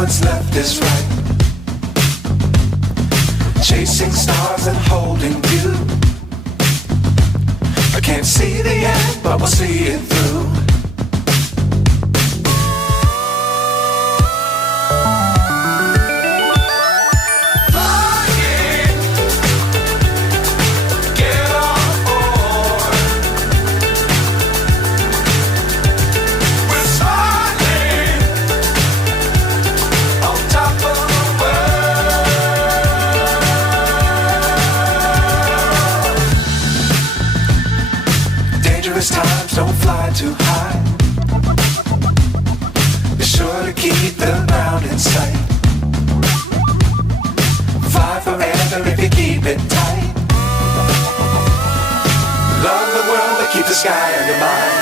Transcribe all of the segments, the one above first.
what's left is right. Chasing stars and holding you. I can't see the end, but we'll see it through. Times don't fly too high. Be sure to keep the ground in sight. Fly forever if you keep it tight. Love the world but keep the sky on your mind.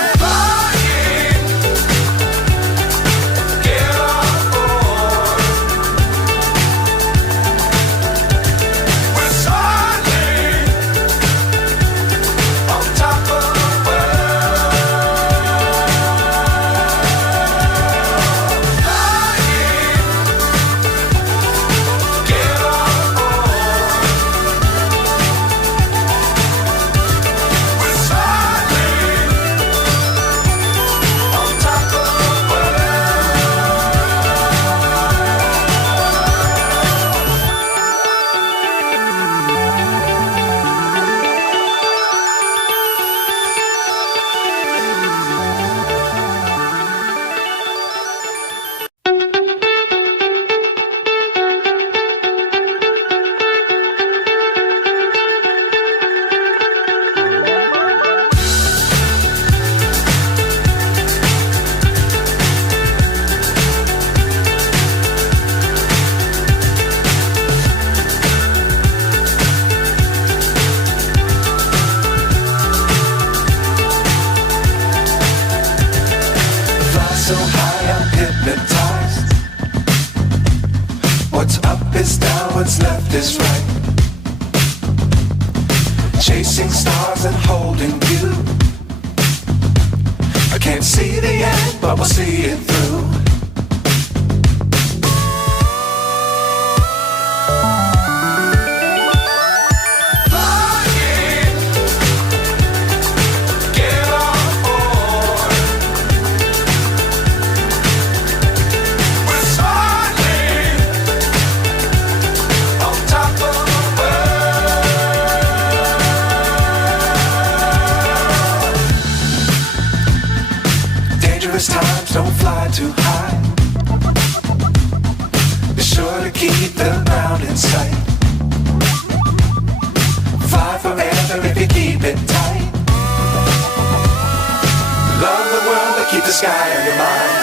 So high I'm hypnotized. What's up is down, what's left is right. Chasing stars and holding you. I can't see the end, but we'll see it through. Times don't fly too high. Be sure to keep the ground in sight. Fly forever if you keep it tight. Love the world but keep the sky on your mind.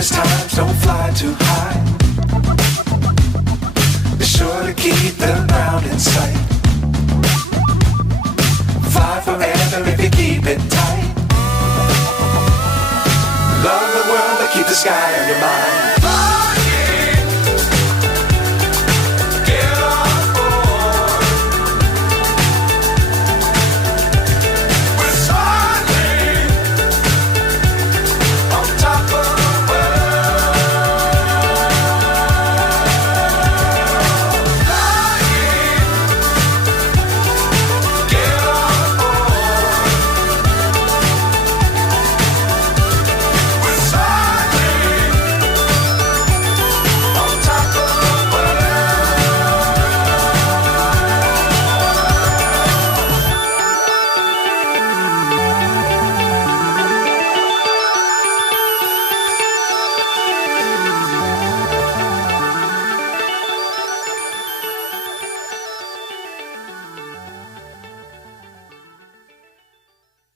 Times don't fly too high. Be sure to keep the ground in sight. Fly forever if you keep it tight. Love the world but keep the sky on your mind.